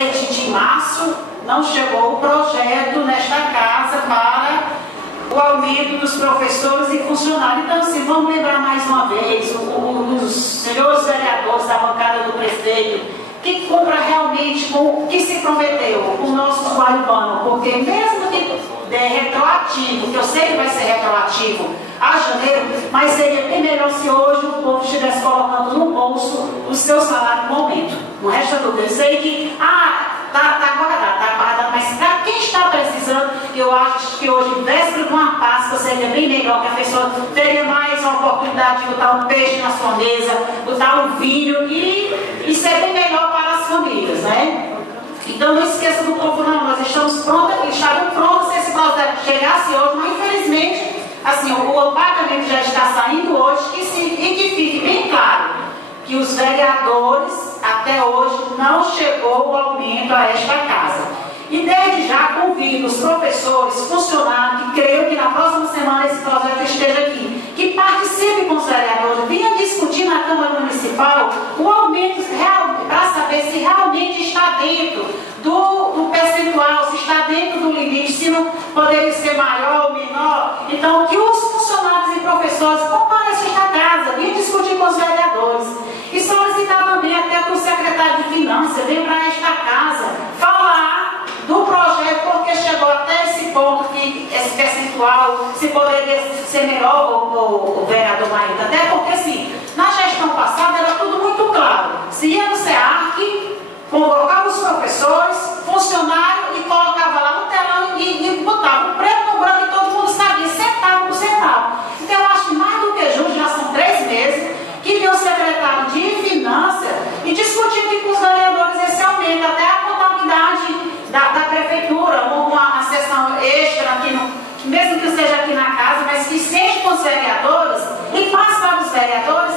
De março não chegou o projeto nesta casa para o aumento dos professores e funcionários. Então, assim, vamos lembrar mais uma vez os senhores vereadores da bancada do prefeito que cumpra realmente com o que se prometeu, com o nosso usuário urbano, porque mesmo que retroativo, que eu sei que vai ser retroativo a janeiro, mas seria bem melhor se hoje o povo estivesse colocando no bolso o seu salário no momento. Não resta dúvida. Eu sei que está guardado, mas para quem está precisando, eu acho que hoje, véspera de uma Páscoa, seria bem melhor, que a pessoa teria mais a oportunidade de botar um peixe na sua mesa, botar um vinho e ser bem melhor para as famílias, né? Então não esqueça do povo, não, nós estamos prontos, estavam prontos se esse projeto chegasse hoje, mas infelizmente, assim, o pagamento já está saindo hoje e que fique bem claro que os vereadores até hoje não chegou o aumento a esta casa. E desde já convido os professores, funcionários, que creio que na próxima semana esse projeto esteja aqui, que participem com os vereadores, venham discutir na Câmara Municipal o aumento real, para saber se realmente está dentro do percentual, se está dentro do limite, se não poderia ser maior ou menor. Então, que os funcionários e professores compareçam a esta casa, venham discutir com os vereadores. E solicitar também até para o secretário de Finanças, vir para esta casa, falar do projeto, porque chegou até esse ponto, que esse percentual, se poderia ser melhor, o vereador Marita, até porque, assim, na gestão passada era tudo muito claro. Se ia no SEARC, convocava os professores, funcionário, e colocava lá no telão e botava o preto no branco, e todo mundo sabia, centavo por centavo. Então, eu acho que mais do que justo, já são 3 meses, que veio o secretário de Finanças e discutir aqui com os vereadores esse aumento, até a contabilidade da prefeitura, uma sessão extra aqui, mesmo que seja aqui na casa, mas que seja com os vereadores e passe para os vereadores